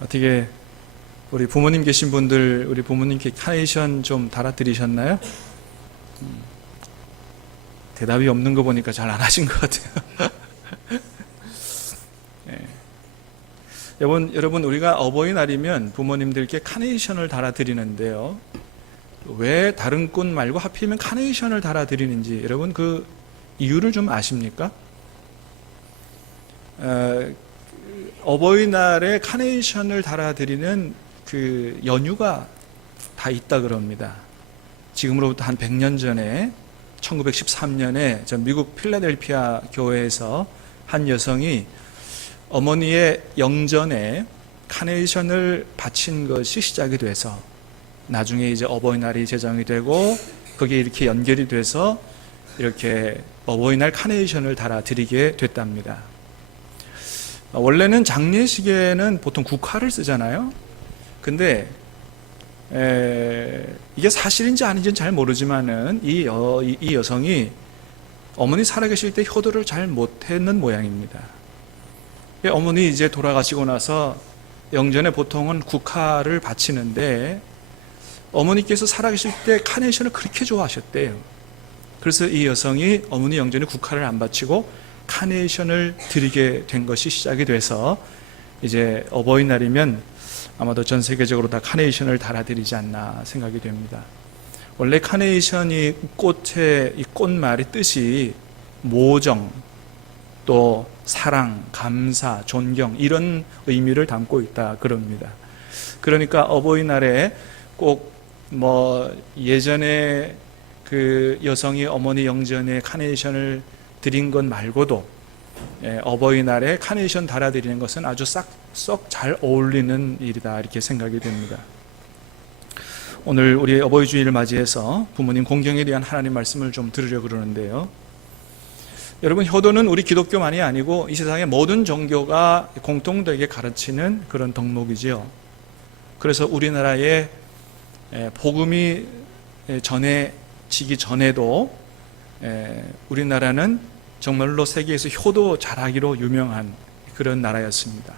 어떻게 우리 부모님 계신 분들, 우리 부모님께 카네이션 좀 달아드리셨나요? 대답이 없는 거 보니까 잘 안 하신 것 같아요. 여러분 우리가 어버이날이면 부모님들께 카네이션을 달아드리는데요, 왜 다른 꽃 말고 하필이면 카네이션을 달아드리는지 여러분 그 이유를 좀 아십니까? 어버이날에 카네이션을 달아드리는 그 연유가 다 있다 그럽니다. 지금으로부터 한 100년 전에 1913년에 저 미국 필라델피아 교회에서 한 여성이 어머니의 영전에 카네이션을 바친 것이 시작이 돼서 나중에 이제 어버이날이 제정이 되고 거기에 이렇게 연결이 돼서 이렇게 어버이날 카네이션을 달아드리게 됐답니다. 원래는 장례식에는 보통 국화를 쓰잖아요. 근데 이게 사실인지 아닌지는 잘 모르지만은 이 여성이 어머니 살아계실 때 효도를 잘 못했는 모양입니다. 어머니 이제 돌아가시고 나서 영전에 보통은 국화를 바치는데 어머니께서 살아계실 때 카네이션을 그렇게 좋아하셨대요. 그래서 이 여성이 어머니 영전에 국화를 안 바치고 카네이션을 드리게 된 것이 시작이 돼서 이제 어버이날이면 아마도 전 세계적으로 다 카네이션을 달아드리지 않나 생각이 됩니다. 원래 카네이션이 꽃의 이 꽃말의 뜻이 모정, 또 사랑, 감사, 존경 이런 의미를 담고 있다 그럽니다. 그러니까 어버이날에 꼭 예전에 그 여성이 어머니 영전에 카네이션을 드린 것 말고도 어버이날에 카네이션 달아드리는 것은 아주 썩 잘 어울리는 일이다 이렇게 생각이 됩니다. 오늘 우리 어버이 주일을 맞이해서 부모님 공경에 대한 하나님 말씀을 좀 들으려고 그러는데요, 여러분 효도는 우리 기독교만이 아니고 이 세상의 모든 종교가 공통되게 가르치는 그런 덕목이지요. 그래서 우리나라에 복음이 전해지기 전에도 우리나라는 정말로 세계에서 효도 잘하기로 유명한 그런 나라였습니다.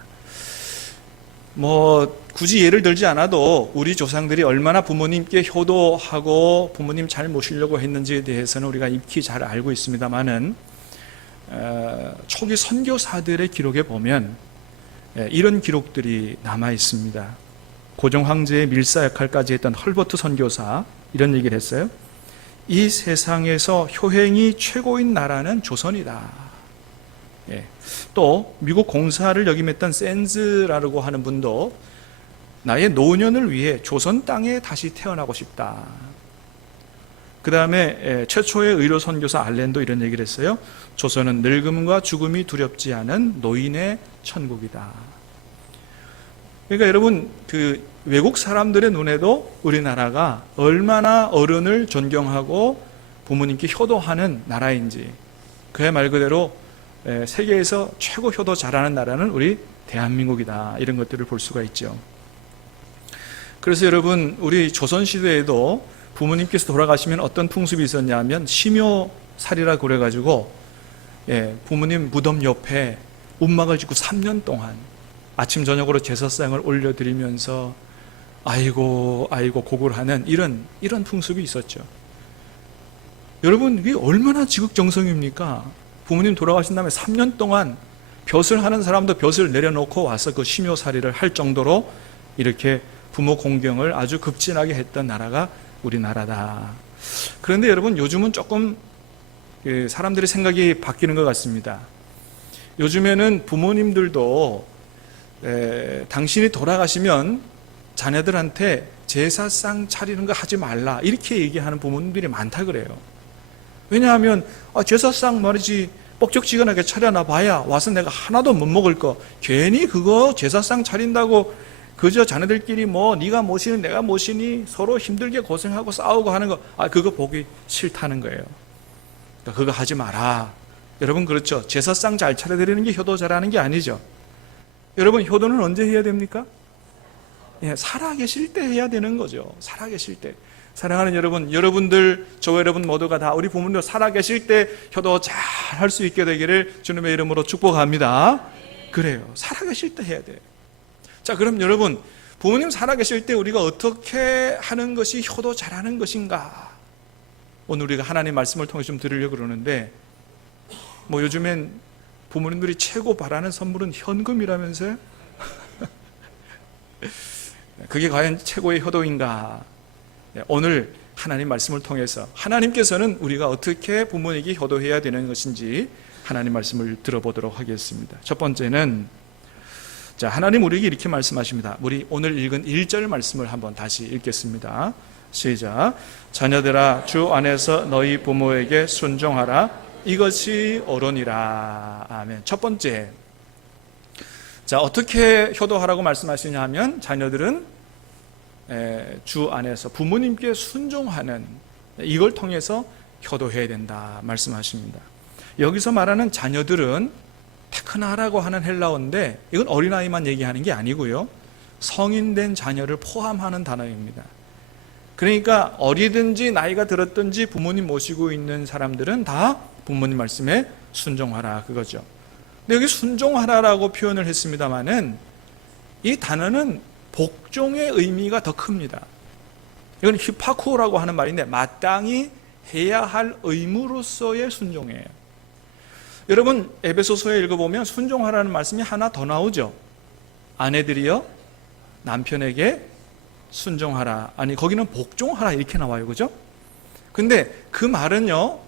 굳이 예를 들지 않아도 우리 조상들이 얼마나 부모님께 효도하고 부모님 잘 모시려고 했는지에 대해서는 우리가 익히 잘 알고 있습니다만은 초기 선교사들의 기록에 보면 이런 기록들이 남아 있습니다. 고종 황제의 밀사 역할까지 했던 헐버트 선교사 이런 얘기를 했어요. 이 세상에서 효행이 최고인 나라는 조선이다. 또 미국 공사를 역임했던 샌즈라고 하는 분도 나의 노년을 위해 조선 땅에 다시 태어나고 싶다. 그 다음에 최초의 의로 선교사 알렌도 이런 얘기를 했어요. 조선은 늙음과 죽음이 두렵지 않은 노인의 천국이다. 그러니까 여러분 그 외국 사람들의 눈에도 우리나라가 얼마나 어른을 존경하고 부모님께 효도하는 나라인지, 그의 말 그대로 세계에서 최고 효도 잘하는 나라는 우리 대한민국이다 이런 것들을 볼 수가 있죠. 그래서 여러분 우리 조선시대에도 부모님께서 돌아가시면 어떤 풍습이 있었냐면 심요살이라 그래가지고 부모님 무덤 옆에 움막을 짓고 3년 동안 아침 저녁으로 제사상을 올려드리면서 아이고 고굴하는 이런 풍습이 있었죠. 여러분 이게 얼마나 지극정성입니까? 부모님 돌아가신 다음에 3년 동안 벼슬 하는 사람도 벼슬 내려놓고 와서 그 심요살이를 할 정도로 이렇게 부모 공경을 아주 극진하게 했던 나라가 우리나라다. 그런데 여러분 요즘은 조금 사람들의 생각이 바뀌는 것 같습니다. 요즘에는 부모님들도 당신이 돌아가시면 자녀들한테 제사상 차리는 거 하지 말라 이렇게 얘기하는 부모님들이 많다 그래요. 왜냐하면 제사상 말이지 뻑적지근하게 차려놔 봐야 와서 내가 하나도 못 먹을 거, 괜히 그거 제사상 차린다고 그저 자네들끼리 네가 모시니 내가 모시니 서로 힘들게 고생하고 싸우고 하는 거 그거 보기 싫다는 거예요. 그러니까 그거 하지 마라. 여러분 그렇죠? 제사상 잘 차려드리는 게 효도 잘하는 게 아니죠. 여러분 효도는 언제 해야 됩니까? 살아계실 때 해야 되는 거죠. 살아계실 때. 사랑하는 여러분, 여러분들, 저와 여러분 모두가 다 우리 부모님 살아계실 때 효도 잘 할 수 있게 되기를 주님의 이름으로 축복합니다. 그래요. 살아계실 때 해야 돼요. 자, 그럼 여러분, 부모님 살아계실 때 우리가 어떻게 하는 것이 효도 잘하는 것인가? 오늘 우리가 하나님 말씀을 통해 좀 들으려고 그러는데, 뭐 요즘엔 부모님들이 최고 바라는 선물은 현금이라면서요? 그게 과연 최고의 효도인가? 오늘 하나님 말씀을 통해서 하나님께서는 우리가 어떻게 부모에게 효도해야 되는 것인지 하나님 말씀을 들어보도록 하겠습니다. 첫 번째는, 자, 하나님 우리에게 이렇게 말씀하십니다. 우리 오늘 읽은 1절 말씀을 한번 다시 읽겠습니다. 시작. 자녀들아, 주 안에서 너희 부모에게 순종하라. 이것이 옳으니라. 아멘. 첫 번째, 자, 어떻게 효도하라고 말씀하시냐 하면, 자녀들은 주 안에서 부모님께 순종하는, 이걸 통해서 효도해야 된다 말씀하십니다. 여기서 말하는 자녀들은 테크나라고 하는 헬라어인데, 이건 어린아이만 얘기하는 게 아니고요, 성인된 자녀를 포함하는 단어입니다. 그러니까 어리든지 나이가 들었든지 부모님 모시고 있는 사람들은 다 부모님 말씀에 순종하라, 그거죠. 근데 여기 순종하라라고 표현을 했습니다마는, 이 단어는 복종의 의미가 더 큽니다. 이건 히파쿠라고 하는 말인데, 마땅히 해야 할 의무로서의 순종이에요. 여러분, 에베소서에 읽어보면 순종하라는 말씀이 하나 더 나오죠. 아내들이여 남편에게 순종하라. 아니, 거기는 복종하라 이렇게 나와요, 그죠? 근데 그 말은요,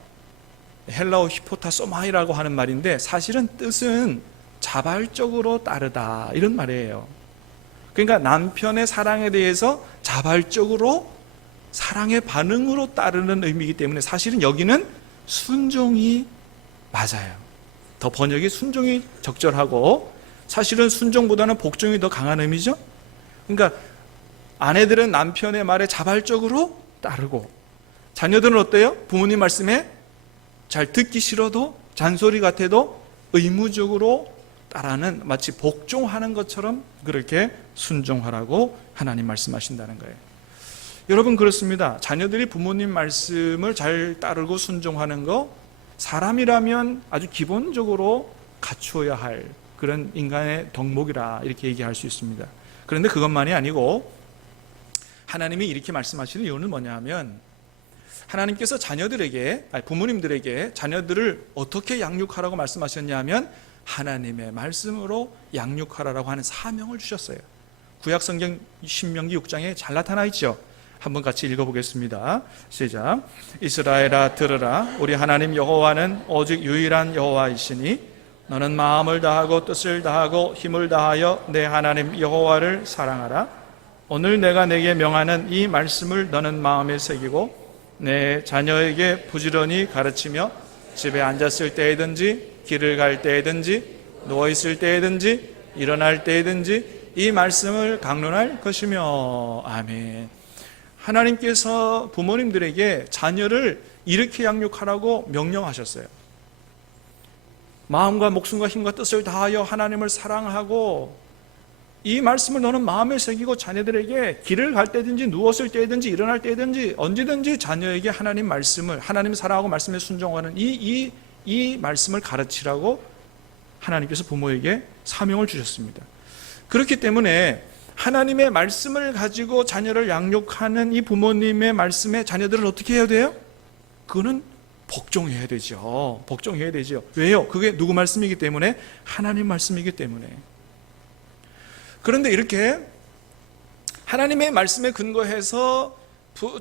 헬라어 히포타소마이라고 하는 말인데, 사실은 뜻은 자발적으로 따르다, 이런 말이에요. 그러니까 남편의 사랑에 대해서 자발적으로 사랑의 반응으로 따르는 의미이기 때문에 사실은 여기는 순종이 맞아요. 더 번역이 순종이 적절하고, 사실은 순종보다는 복종이 더 강한 의미죠. 그러니까 아내들은 남편의 말에 자발적으로 따르고, 자녀들은 어때요? 부모님 말씀에 잘 듣기 싫어도, 잔소리 같아도 의무적으로 따라하는, 마치 복종하는 것처럼 그렇게 순종하라고 하나님 말씀하신다는 거예요. 여러분, 그렇습니다. 자녀들이 부모님 말씀을 잘 따르고 순종하는 거, 사람이라면 아주 기본적으로 갖추어야 할 그런 인간의 덕목이라 이렇게 얘기할 수 있습니다. 그런데 그것만이 아니고, 하나님이 이렇게 말씀하시는 이유는 뭐냐 하면, 하나님께서 부모님들에게 자녀들을 어떻게 양육하라고 말씀하셨냐 하면, 하나님의 말씀으로 양육하라고 하는 사명을 주셨어요. 구약성경 신명기 6장에 잘 나타나 있죠. 한번 같이 읽어보겠습니다. 시작. 이스라엘아 들으라. 우리 하나님 여호와는 오직 유일한 여호와이시니 너는 마음을 다하고 뜻을 다하고 힘을 다하여 내 하나님 여호와를 사랑하라. 오늘 내가 내게 명하는 이 말씀을 너는 마음에 새기고 내 자녀에게 부지런히 가르치며 집에 앉았을 때이든지 길을 갈 때이든지 누워있을 때이든지 일어날 때이든지 이 말씀을 강론할 것이며. 아멘. 하나님께서 부모님들에게 자녀를 이렇게 양육하라고 명령하셨어요. 마음과 목숨과 힘과 뜻을 다하여 하나님을 사랑하고, 이 말씀을 너는 마음에 새기고 자녀들에게 길을 갈 때든지 누웠을 때든지 일어날 때든지 언제든지 자녀에게 하나님 말씀을, 하나님 사랑하고 말씀에 순종하는 이 말씀을 가르치라고 하나님께서 부모에게 사명을 주셨습니다. 그렇기 때문에 하나님의 말씀을 가지고 자녀를 양육하는 이 부모님의 말씀에 자녀들은 어떻게 해야 돼요? 그거는 복종해야 되죠. 복종해야 되죠. 왜요? 그게 누구 말씀이기 때문에? 하나님 말씀이기 때문에. 그런데 이렇게 하나님의 말씀에 근거해서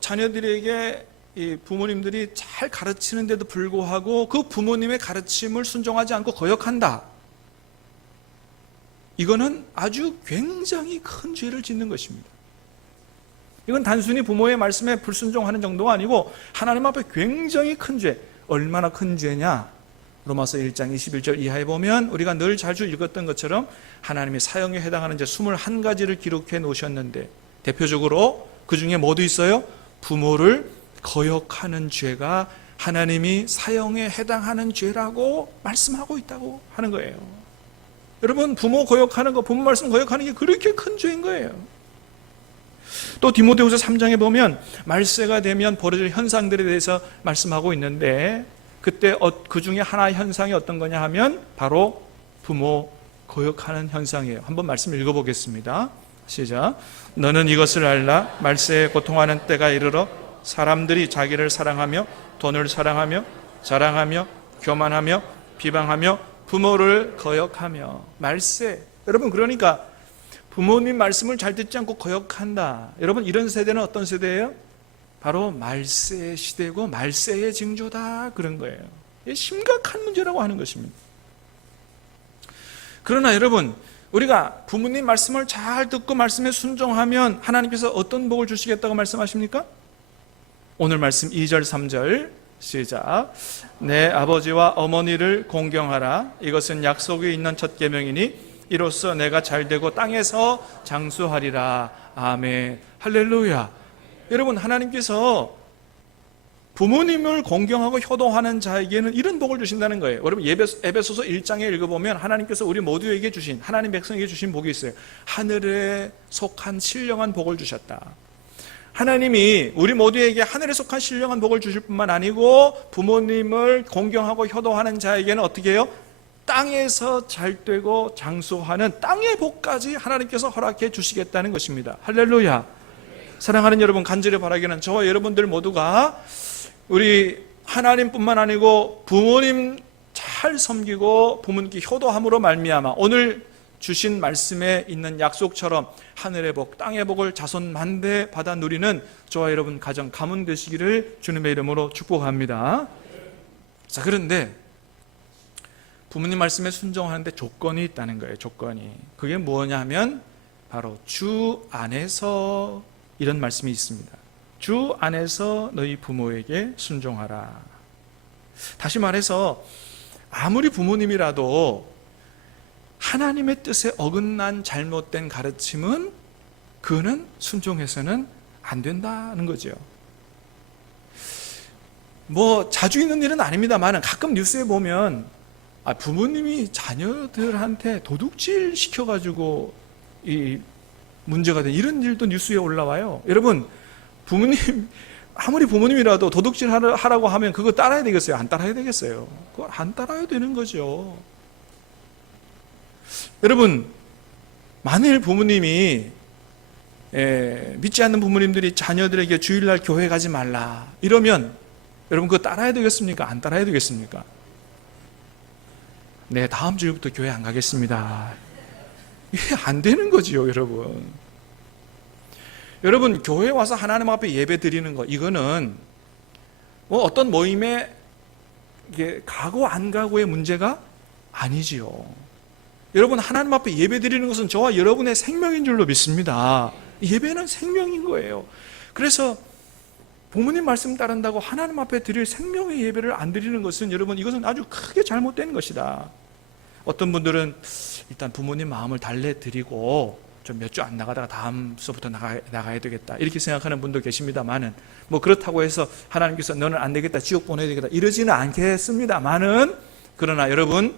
자녀들에게 이 부모님들이 잘 가르치는데도 불구하고 그 부모님의 가르침을 순종하지 않고 거역한다. 이거는 아주 굉장히 큰 죄를 짓는 것입니다. 이건 단순히 부모의 말씀에 불순종하는 정도가 아니고 하나님 앞에 굉장히 큰 죄. 얼마나 큰 죄냐? 로마서 1장 21절 이하에 보면 우리가 늘 자주 읽었던 것처럼 하나님의 사형에 해당하는 이제 21가지를 기록해 놓으셨는데, 대표적으로 그 중에 뭐도 있어요? 부모를 거역하는 죄가 하나님이 사형에 해당하는 죄라고 말씀하고 있다고 하는 거예요. 여러분, 부모 거역하는 거, 부모 말씀 거역하는 게 그렇게 큰 죄인 거예요. 또 디모데후서 3장에 보면 말세가 되면 벌어질 현상들에 대해서 말씀하고 있는데, 그때 그 중에 하나의 현상이 어떤 거냐 하면 바로 부모 거역하는 현상이에요. 한번 말씀 읽어보겠습니다. 시작. 너는 이것을 알라. 말세에 고통하는 때가 이르러 사람들이 자기를 사랑하며 돈을 사랑하며 자랑하며 교만하며 비방하며 부모를 거역하며. 말세. 여러분, 그러니까 부모님 말씀을 잘 듣지 않고 거역한다. 여러분, 이런 세대는 어떤 세대예요? 바로 말세의 시대고 말세의 징조다, 그런 거예요. 이게 심각한 문제라고 하는 것입니다. 그러나 여러분, 우리가 부모님 말씀을 잘 듣고 말씀에 순종하면 하나님께서 어떤 복을 주시겠다고 말씀하십니까? 오늘 말씀 2절 3절 시작. 내 아버지와 어머니를 공경하라. 이것은 약속이 있는 첫 계명이니 이로써 내가 잘되고 땅에서 장수하리라. 아멘. 할렐루야. 여러분, 하나님께서 부모님을 공경하고 효도하는 자에게는 이런 복을 주신다는 거예요. 여러분, 에베소서 1장에 읽어보면 하나님께서 우리 모두에게 주신, 하나님 백성에게 주신 복이 있어요. 하늘에 속한 신령한 복을 주셨다. 하나님이 우리 모두에게 하늘에 속한 신령한 복을 주실 뿐만 아니고 부모님을 공경하고 효도하는 자에게는 어떻게 해요? 땅에서 잘되고 장수하는 땅의 복까지 하나님께서 허락해 주시겠다는 것입니다. 할렐루야. 사랑하는 여러분, 간절히 바라기는 저와 여러분들 모두가 우리 하나님뿐만 아니고 부모님 잘 섬기고 부모님께 효도함으로 말미암아 오늘 주신 말씀에 있는 약속처럼 하늘의 복, 땅의 복을 자손 만대 받아 누리는 저와 여러분 가정 가문 되시기를 주님의 이름으로 축복합니다. 자, 그런데 부모님 말씀에 순종하는데 조건이 있다는 거예요. 조건이. 그게 뭐냐 하면 바로 주 안에서, 이런 말씀이 있습니다. 주 안에서 너희 부모에게 순종하라. 다시 말해서 아무리 부모님이라도 하나님의 뜻에 어긋난 잘못된 가르침은 그는 순종해서는 안 된다는 거죠. 뭐 자주 있는 일은 아닙니다만 가끔 뉴스에 보면 부모님이 자녀들한테 도둑질 시켜가지고 이 문제가 된 이런 일도 뉴스에 올라와요. 여러분, 부모님 아무리 부모님이라도 도둑질 하라고 하면 그거 따라야 되겠어요? 안 따라야 되겠어요? 그걸 안 따라야 되는 거죠. 여러분, 만일 부모님이 믿지 않는 부모님들이 자녀들에게 주일날 교회 가지 말라 이러면 여러분 그거 따라야 되겠습니까? 안 따라야 되겠습니까? 네, 다음 주부터 교회 안 가겠습니다. 이게 안 되는 거지요, 여러분. 여러분, 교회 와서 하나님 앞에 예배 드리는 거, 이거는 뭐 어떤 모임에 이게 가고 안 가고의 문제가 아니지요. 여러분, 하나님 앞에 예배 드리는 것은 저와 여러분의 생명인 줄로 믿습니다. 예배는 생명인 거예요. 그래서 부모님 말씀 따른다고 하나님 앞에 드릴 생명의 예배를 안 드리는 것은 여러분, 이것은 아주 크게 잘못된 것이다. 어떤 분들은 일단 부모님 마음을 달래드리고 좀 몇 주 안 나가다가 다음 수부터 나가야 되겠다 이렇게 생각하는 분도 계십니다만은 뭐 그렇다고 해서 하나님께서 너는 안 되겠다, 지옥 보내야 되겠다 이러지는 않겠습니다만은, 그러나 여러분,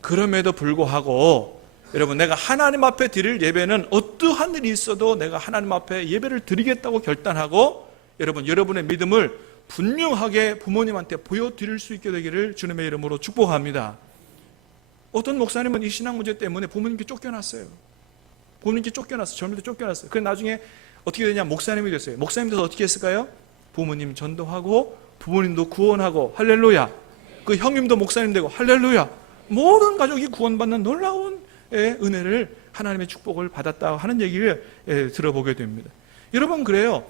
그럼에도 불구하고 여러분, 내가 하나님 앞에 드릴 예배는 어떠한 일이 있어도 내가 하나님 앞에 예배를 드리겠다고 결단하고 여러분, 여러분의 믿음을 분명하게 부모님한테 보여드릴 수 있게 되기를 주님의 이름으로 축복합니다. 어떤 목사님은 이 신앙 문제 때문에 부모님께 쫓겨났어요. 부모님께 쫓겨났어요. 젊을 때 쫓겨났어요. 그래서 나중에 어떻게 되냐, 목사님이 됐어요. 목사님 돼서 어떻게 했을까요? 부모님 전도하고 부모님도 구원하고, 할렐루야. 그 형님도 목사님 되고, 할렐루야. 모든 가족이 구원받는 놀라운 은혜를, 하나님의 축복을 받았다 하는 얘기를 들어보게 됩니다. 여러분, 그래요.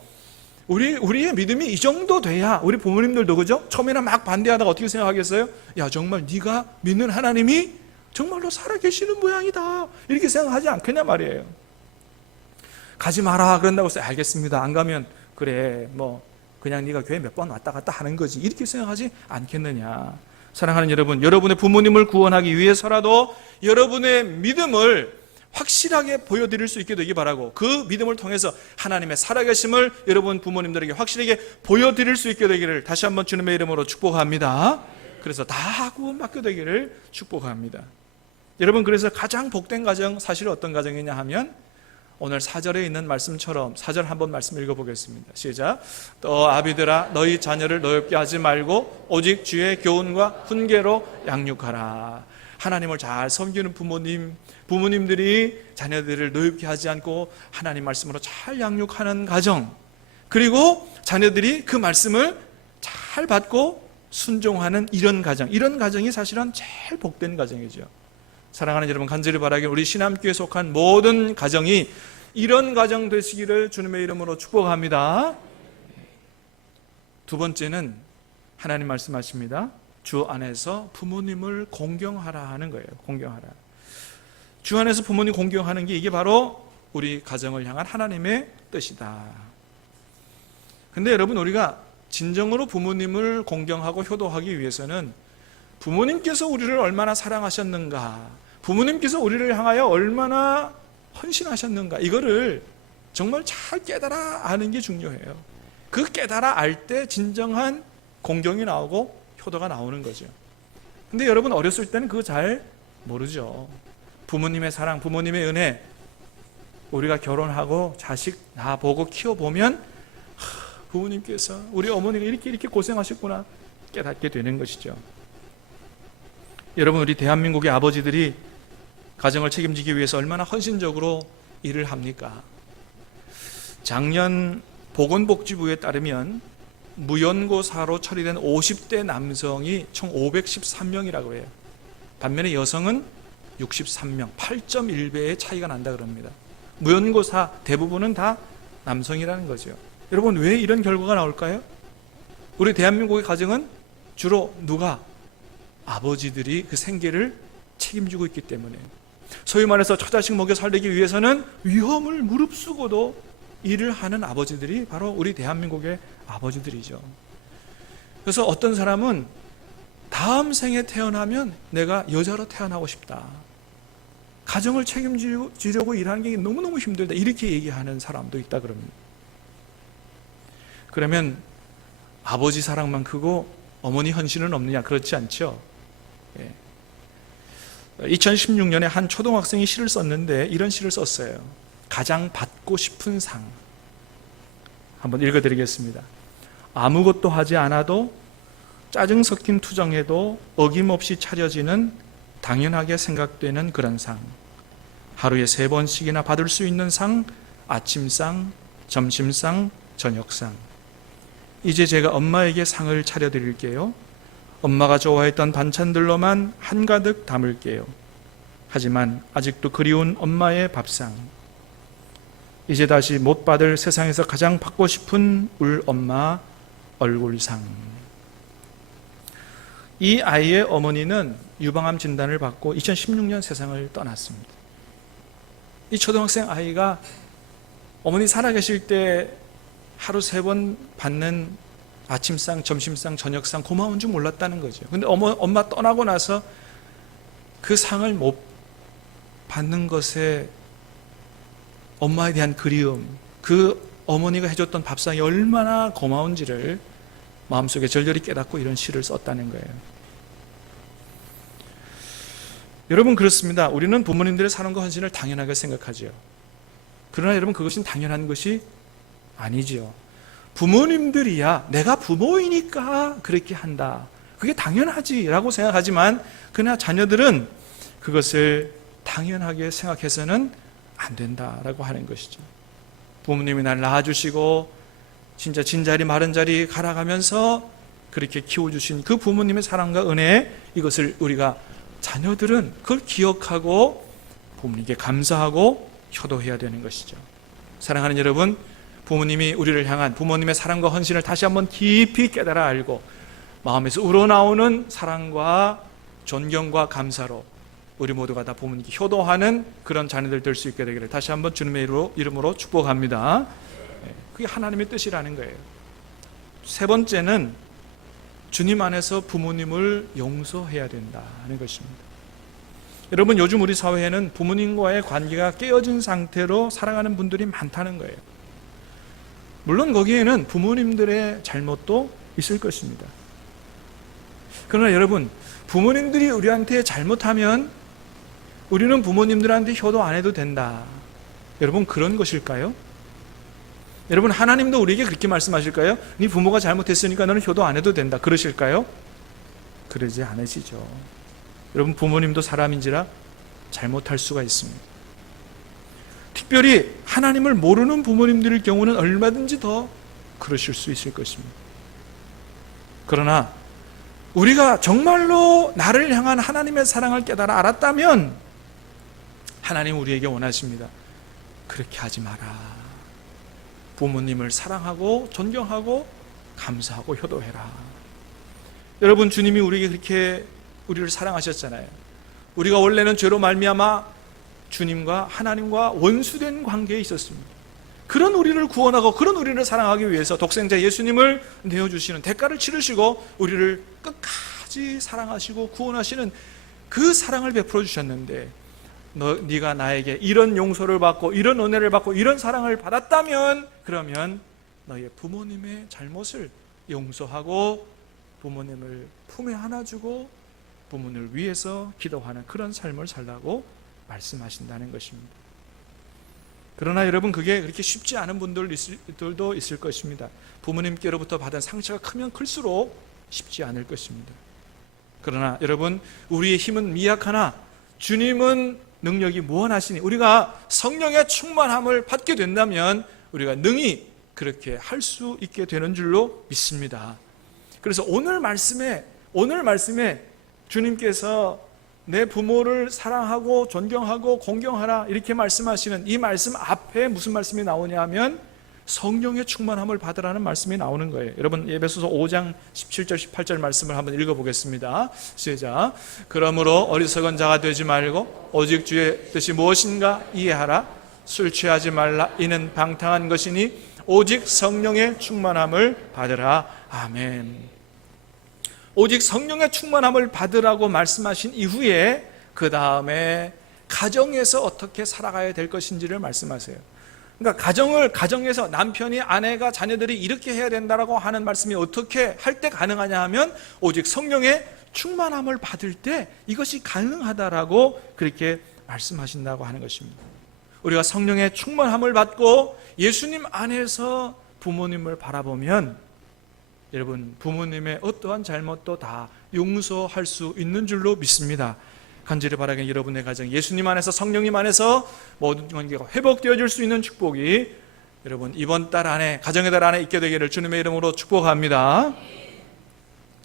우리의 믿음이 이 정도 돼야 우리 부모님들도, 그죠? 처음에는 막 반대하다가 어떻게 생각하겠어요? 야, 정말 네가 믿는 하나님이 정말로 살아계시는 모양이다 이렇게 생각하지 않겠냐 말이에요. 가지 마라 그런다고 해서 알겠습니다, 안 가면 그래 뭐 그냥 네가 교회 몇 번 왔다 갔다 하는 거지 이렇게 생각하지 않겠느냐. 사랑하는 여러분, 여러분의 부모님을 구원하기 위해서라도 여러분의 믿음을 확실하게 보여드릴 수 있게 되기 바라고, 그 믿음을 통해서 하나님의 살아계심을 여러분 부모님들에게 확실하게 보여드릴 수 있게 되기를 다시 한번 주님의 이름으로 축복합니다. 그래서 다 구원받게 되기를 축복합니다. 여러분, 그래서 가장 복된 가정, 사실 어떤 가정이냐 하면 오늘 4절에 있는 말씀처럼 4절 한번 말씀 읽어보겠습니다. 시작. 또 아비들아, 너희 자녀를 노엽게 하지 말고 오직 주의 교훈과 훈계로 양육하라. 하나님을 잘 섬기는 부모님들이 자녀들을 노엽게 하지 않고 하나님 말씀으로 잘 양육하는 가정, 그리고 자녀들이 그 말씀을 잘 받고 순종하는 이런 가정이 사실은 제일 복된 가정이죠. 사랑하는 여러분, 간절히 바라기를 우리 신암교회에 속한 모든 가정이 이런 가정 되시기를 주님의 이름으로 축복합니다. 두 번째는 하나님 말씀하십니다. 주 안에서 부모님을 공경하라 하는 거예요. 공경하라. 주 안에서 부모님 공경하는 게 이게 바로 우리 가정을 향한 하나님의 뜻이다. 근데 여러분, 우리가 진정으로 부모님을 공경하고 효도하기 위해서는 부모님께서 우리를 얼마나 사랑하셨는가, 부모님께서 우리를 향하여 얼마나 헌신하셨는가, 이거를 정말 잘 깨달아 아는 게 중요해요. 그 깨달아 알 때 진정한 공경이 나오고 효도가 나오는 거죠. 근데 여러분, 어렸을 때는 그거 잘 모르죠. 부모님의 사랑, 부모님의 은혜, 우리가 결혼하고 자식 낳아보고 키워보면 부모님께서, 우리 어머니가 이렇게 고생하셨구나 깨닫게 되는 것이죠. 여러분, 우리 대한민국의 아버지들이 가정을 책임지기 위해서 얼마나 헌신적으로 일을 합니까? 작년 보건복지부에 따르면 무연고사로 처리된 50대 남성이 총 513명이라고 해요. 반면에 여성은 63명, 8.1배의 차이가 난다 그럽니다. 무연고사 대부분은 다 남성이라는 거죠. 여러분, 왜 이런 결과가 나올까요? 우리 대한민국의 가정은 주로 누가? 아버지들이 그 생계를 책임지고 있기 때문에, 소위 말해서 처자식 먹여 살리기 위해서는 위험을 무릅쓰고도 일을 하는 아버지들이 바로 우리 대한민국의 아버지들이죠. 그래서 어떤 사람은 다음 생에 태어나면 내가 여자로 태어나고 싶다, 가정을 책임지려고 일하는 게 너무너무 힘들다, 이렇게 얘기하는 사람도 있다 그럽니다. 그러면 아버지 사랑만 크고 어머니 헌신은 없느냐? 그렇지 않죠. 2016년에 한 초등학생이 시를 썼는데 이런 시를 썼어요. 가장 받고 싶은 상. 한번 읽어드리겠습니다. 아무것도 하지 않아도 짜증 섞인 투정에도 어김없이 차려지는 당연하게 생각되는 그런 상. 하루에 3번씩이나 받을 수 있는 상, 아침상, 점심상, 저녁상. 이제 제가 엄마에게 상을 차려드릴게요. 엄마가 좋아했던 반찬들로만 한가득 담을게요. 하지만 아직도 그리운 엄마의 밥상. 이제 다시 못 받을 세상에서 가장 받고 싶은 울 엄마 얼굴상. 이 아이의 어머니는 유방암 진단을 받고 2016년 세상을 떠났습니다. 이 초등학생 아이가 어머니 살아계실 때 하루 3번 받는 아침상, 점심상, 저녁상 고마운 줄 몰랐다는 거죠. 근데 엄마 떠나고 나서 그 상을 못 받는 것에 엄마에 대한 그리움, 그 어머니가 해줬던 밥상이 얼마나 고마운지를 마음속에 절절히 깨닫고 이런 시를 썼다는 거예요. 여러분, 그렇습니다. 우리는 부모님들의 사랑과 헌신을 당연하게 생각하죠. 그러나 여러분, 그것은 당연한 것이 아니죠. 부모님들이야 내가 부모이니까 그렇게 한다, 그게 당연하지라고 생각하지만, 그러나 자녀들은 그것을 당연하게 생각해서는 안 된다라고 하는 것이죠. 부모님이 날 낳아주시고 진짜 진자리 마른 자리 갈아가면서 그렇게 키워주신 그 부모님의 사랑과 은혜, 이것을 우리가 자녀들은 그걸 기억하고 부모님께 감사하고 효도해야 되는 것이죠. 사랑하는 여러분, 부모님이 우리를 향한 부모님의 사랑과 헌신을 다시 한번 깊이 깨달아 알고 마음에서 우러나오는 사랑과 존경과 감사로 우리 모두가 다 부모님께 효도하는 그런 자녀들 될 수 있게 되기를 다시 한번 주님의 이름으로 축복합니다. 그게 하나님의 뜻이라는 거예요. 세 번째는 주님 안에서 부모님을 용서해야 된다는 것입니다. 여러분, 요즘 우리 사회에는 부모님과의 관계가 깨어진 상태로 살아가는 분들이 많다는 거예요. 물론 거기에는 부모님들의 잘못도 있을 것입니다. 그러나 여러분, 부모님들이 우리한테 잘못하면 우리는 부모님들한테 효도 안 해도 된다. 여러분, 그런 것일까요? 여러분, 하나님도 우리에게 그렇게 말씀하실까요? 네 부모가 잘못했으니까 너는 효도 안 해도 된다, 그러실까요? 그러지 않으시죠. 여러분, 부모님도 사람인지라 잘못할 수가 있습니다. 특별히 하나님을 모르는 부모님들의 경우는 얼마든지 더 그러실 수 있을 것입니다. 그러나 우리가 정말로 나를 향한 하나님의 사랑을 깨달아 알았다면 하나님 우리에게 원하십니다. 그렇게 하지 마라. 부모님을 사랑하고 존경하고 감사하고 효도해라. 여러분, 주님이 우리에게 그렇게 우리를 사랑하셨잖아요. 우리가 원래는 죄로 말미암아 주님과 하나님과 원수된 관계에 있었습니다. 그런 우리를 구원하고 그런 우리를 사랑하기 위해서 독생자 예수님을 내어주시는, 대가를 치르시고 우리를 끝까지 사랑하시고 구원하시는 그 사랑을 베풀어 주셨는데, 네가 나에게 이런 용서를 받고 이런 은혜를 받고 이런 사랑을 받았다면, 그러면 너의 부모님의 잘못을 용서하고 부모님을 품에 안아주고 부모님을 위해서 기도하는 그런 삶을 살라고 말씀하신다는 것입니다. 그러나 여러분, 그게 그렇게 쉽지 않은 분들도 있을 것입니다. 부모님께로부터 받은 상처가 크면 클수록 쉽지 않을 것입니다. 그러나 여러분, 우리의 힘은 미약하나 주님은 능력이 무한하시니 우리가 성령의 충만함을 받게 된다면 우리가 능히 그렇게 할 수 있게 되는 줄로 믿습니다. 그래서 오늘 말씀에 주님께서 내 부모를 사랑하고 존경하고 공경하라 이렇게 말씀하시는 이 말씀 앞에 무슨 말씀이 나오냐 하면 성령의 충만함을 받으라는 말씀이 나오는 거예요. 여러분, 에베소서 5장 17절 18절 말씀을 한번 읽어보겠습니다. 시작. 그러므로 어리석은 자가 되지 말고 오직 주의 뜻이 무엇인가 이해하라. 술 취하지 말라. 이는 방탕한 것이니 오직 성령의 충만함을 받으라. 아멘. 오직 성령의 충만함을 받으라고 말씀하신 이후에 그 다음에 가정에서 어떻게 살아가야 될 것인지를 말씀하세요. 그러니까 가정에서 남편이, 아내가, 자녀들이 이렇게 해야 된다라고 하는 말씀이 어떻게 할 때 가능하냐 하면 오직 성령의 충만함을 받을 때 이것이 가능하다라고 그렇게 말씀하신다고 하는 것입니다. 우리가 성령의 충만함을 받고 예수님 안에서 부모님을 바라보면 여러분, 부모님의 어떠한 잘못도 다 용서할 수 있는 줄로 믿습니다. 간절히 바라기는 여러분의 가정, 예수님 안에서, 성령님 안에서 모든 관계가 회복되어질 수 있는 축복이 여러분 이번 달 안에, 가정의 달 안에 있게 되기를 주님의 이름으로 축복합니다.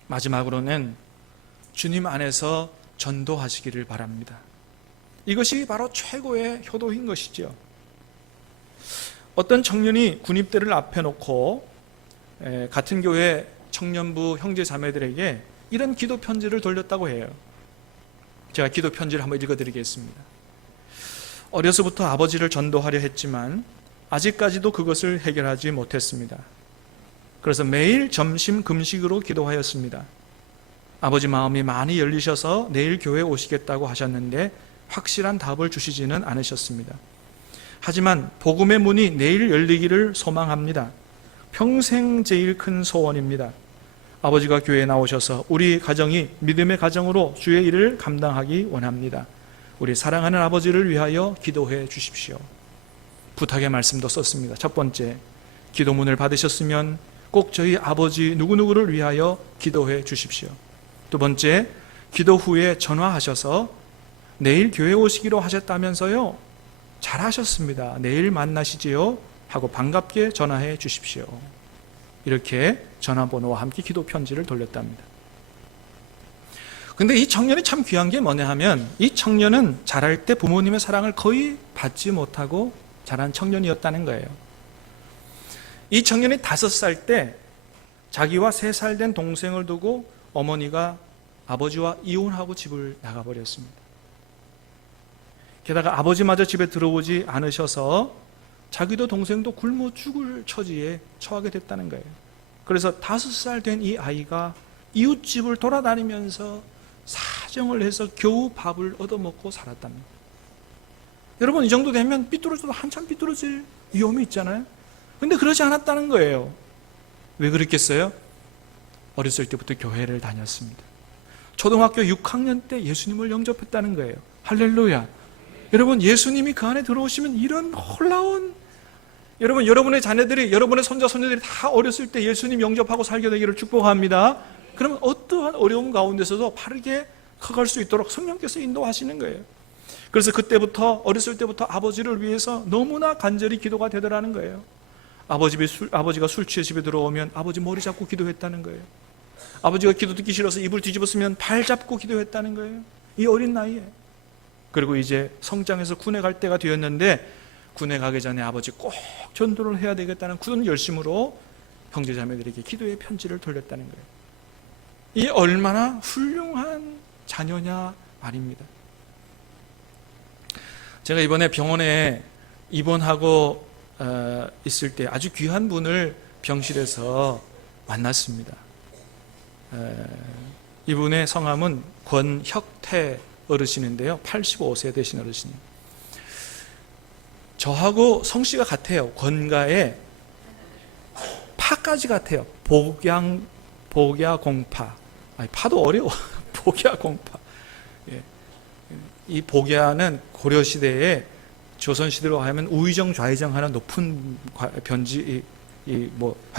마지막으로는 주님 안에서 전도하시기를 바랍니다. 이것이 바로 최고의 효도인 것이죠. 어떤 청년이 군입대를 앞에 놓고 같은 교회 청년부 형제 자매들에게 이런 기도 편지를 돌렸다고 해요. 제가 기도 편지를 한번 읽어드리겠습니다. 어려서부터 아버지를 전도하려 했지만 아직까지도 그것을 해결하지 못했습니다. 그래서 매일 점심 금식으로 기도하였습니다. 아버지 마음이 많이 열리셔서 내일 교회에 오시겠다고 하셨는데 확실한 답을 주시지는 않으셨습니다. 하지만 복음의 문이 내일 열리기를 소망합니다. 평생 제일 큰 소원입니다. 아버지가 교회에 나오셔서 우리 가정이 믿음의 가정으로 주의 일을 감당하기 원합니다. 우리 사랑하는 아버지를 위하여 기도해 주십시오. 부탁의 말씀도 썼습니다. 첫 번째, 기도문을 받으셨으면 꼭 저희 아버지 누구누구를 위하여 기도해 주십시오. 두 번째, 기도 후에 전화하셔서 내일 교회 오시기로 하셨다면서요? 잘하셨습니다. 내일 만나시지요? 하고 반갑게 전화해 주십시오. 이렇게 전화번호와 함께 기도 편지를 돌렸답니다. 근데 이 청년이 참 귀한 게 뭐냐 하면 이 청년은 자랄 때 부모님의 사랑을 거의 받지 못하고 자란 청년이었다는 거예요. 이 청년이 5살 때 자기와 3살 된 동생을 두고 어머니가 아버지와 이혼하고 집을 나가버렸습니다. 게다가 아버지마저 집에 들어오지 않으셔서 자기도 동생도 굶어 죽을 처지에 처하게 됐다는 거예요. 그래서 5살 된 이 아이가 이웃집을 돌아다니면서 사정을 해서 겨우 밥을 얻어먹고 살았답니다. 여러분, 이 정도 되면 삐뚤어져도 한참 삐뚤어질 위험이 있잖아요. 근데 그러지 않았다는 거예요. 왜 그랬겠어요? 어렸을 때부터 교회를 다녔습니다. 초등학교 6학년 때 예수님을 영접했다는 거예요. 할렐루야. 여러분, 예수님이 그 안에 들어오시면 이런 놀라운, 여러분, 여러분의 자녀들이, 여러분의 손자, 손녀들이 다 어렸을 때 예수님 영접하고 살게 되기를 축복합니다. 그러면 어떠한 어려움 가운데서도 바르게 커갈 수 있도록 성령께서 인도하시는 거예요. 그래서 그때부터, 어렸을 때부터 아버지를 위해서 너무나 간절히 기도가 되더라는 거예요. 아버지가 술 취해 집에 들어오면 아버지 머리 잡고 기도했다는 거예요. 아버지가 기도 듣기 싫어서 이불 뒤집었으면 발 잡고 기도했다는 거예요. 이 어린 나이에. 그리고 이제 성장해서 군에 갈 때가 되었는데, 군에 가기 전에 아버지 꼭 전도를 해야 되겠다는 굳은 결심으로 형제자매들에게 기도의 편지를 돌렸다는 거예요. 이 얼마나 훌륭한 자녀냐 말입니다. 제가 이번에 병원에 입원하고 있을 때 아주 귀한 분을 병실에서 만났습니다. 이분의 성함은 권혁태 어르신인데요, 85세 되신 어르신이에요. 저하고 성씨가 같아요. 권가에 파까지 같아요. 복야공파. 아니, 파도 어려워. 복야공파. 예. 이 복야는 고려시대에 조선시대로 하면 우의정 좌의정하는 높은 변지,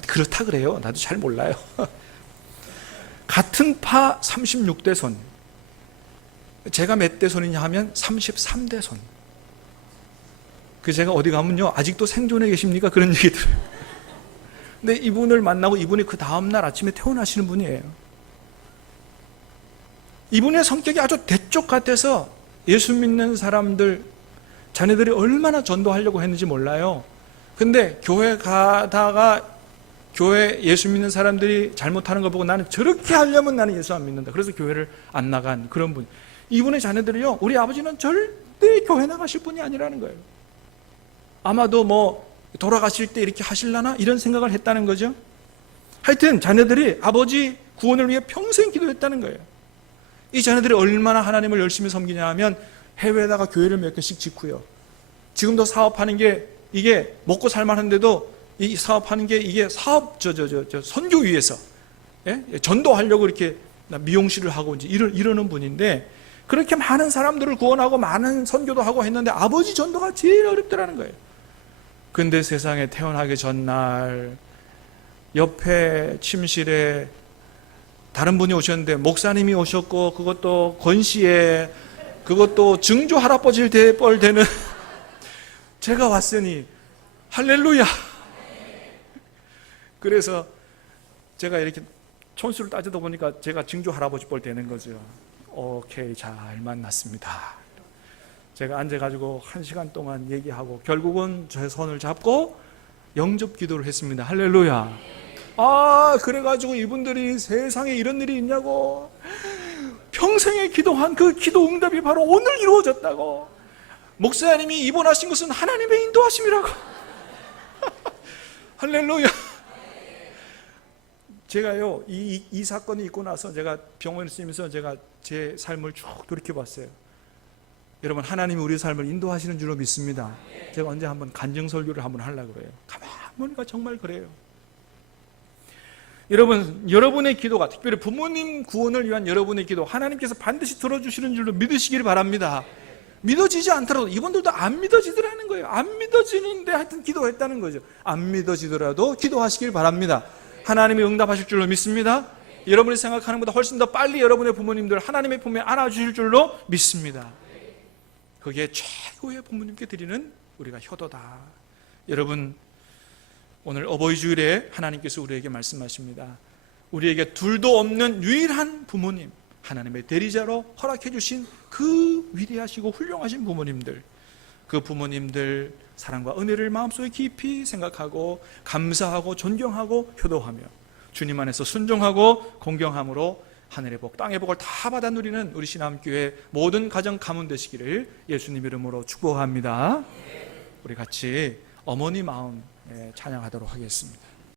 그렇다 그래요. 나도 잘 몰라요. 같은 파 36대 손. 제가 몇 대 손이냐 하면 33대 손. 그 제가 어디 가면요, 아직도 생존해 계십니까? 그런 얘기 들어요. 근데 이분을 만나고 이분이 그 다음날 아침에 퇴원하시는 분이에요. 이분의 성격이 아주 대쪽 같아서 예수 믿는 사람들, 자녀들이 얼마나 전도하려고 했는지 몰라요. 근데 교회 가다가 교회 예수 믿는 사람들이 잘못하는 거 보고 나는 저렇게 하려면 나는 예수 안 믿는다. 그래서 교회를 안 나간 그런 분. 이분의 자녀들이요, 우리 아버지는 절대 교회 나가실 분이 아니라는 거예요. 아마도 돌아가실 때 이렇게 하실라나 이런 생각을 했다는 거죠. 하여튼 자녀들이 아버지 구원을 위해 평생 기도했다는 거예요. 이 자녀들이 얼마나 하나님을 열심히 섬기냐 하면 해외에다가 교회를 몇 개씩 짓고요. 지금도 사업하는 게, 이게 먹고 살만한데도 이 사업하는 게, 이게 사업 선교 위해서, 예? 전도하려고 이렇게 미용실을 하고 이제 이러는 분인데, 그렇게 많은 사람들을 구원하고 많은 선교도 하고 했는데 아버지 전도가 제일 어렵더라는 거예요. 근데 세상에 태어나기 전날 옆에 침실에 다른 분이 오셨는데, 목사님이 오셨고, 그것도 권씨에, 그것도 증조 할아버지를 대뻘 되는 제가 왔으니 할렐루야. 그래서 제가 이렇게 촌수를 따지다 보니까 제가 증조 할아버지 뻘 되는 거죠. 오케이, 잘 만났습니다. 제가 앉아가지고 1시간 동안 얘기하고 결국은 제 손을 잡고 영접 기도를 했습니다. 할렐루야. 그래가지고 이분들이 세상에 이런 일이 있냐고, 평생에 기도한 그 기도 응답이 바로 오늘 이루어졌다고, 목사님이 입원하신 것은 하나님의 인도하심이라고. 할렐루야. 제가요, 이 사건이 있고 나서 제가 병원에 있으면서 제가 제 삶을 쭉 돌이켜봤어요. 여러분, 하나님이 우리 삶을 인도하시는 줄로 믿습니다. 제가 언제 한번 간증설교를 한번 하려고 그래요. 가만히 보니까 정말 그래요. 여러분, 여러분의 기도가, 특별히 부모님 구원을 위한 여러분의 기도, 하나님께서 반드시 들어주시는 줄로 믿으시기를 바랍니다. 믿어지지 않더라도, 이분들도 안 믿어지더라는 거예요. 안 믿어지는데 하여튼 기도했다는 거죠. 안 믿어지더라도 기도하시길 바랍니다. 하나님이 응답하실 줄로 믿습니다. 여러분이 생각하는 것보다 훨씬 더 빨리 여러분의 부모님들 하나님의 품에 안아주실 줄로 믿습니다. 그게 최고의 부모님께 드리는 우리가 효도다. 여러분, 오늘 어버이 주일에 하나님께서 우리에게 말씀하십니다. 우리에게 둘도 없는 유일한 부모님, 하나님의 대리자로 허락해 주신 그 위대하시고 훌륭하신 부모님들, 그 부모님들 사랑과 은혜를 마음속에 깊이 생각하고 감사하고 존경하고 효도하며 주님 안에서 순종하고 공경함으로 하늘의 복, 땅의 복을 다 받아 누리는 우리 신암교회 모든 가정 가문 되시기를 예수님 이름으로 축복합니다. 우리 같이 어머니 마음 찬양하도록 하겠습니다.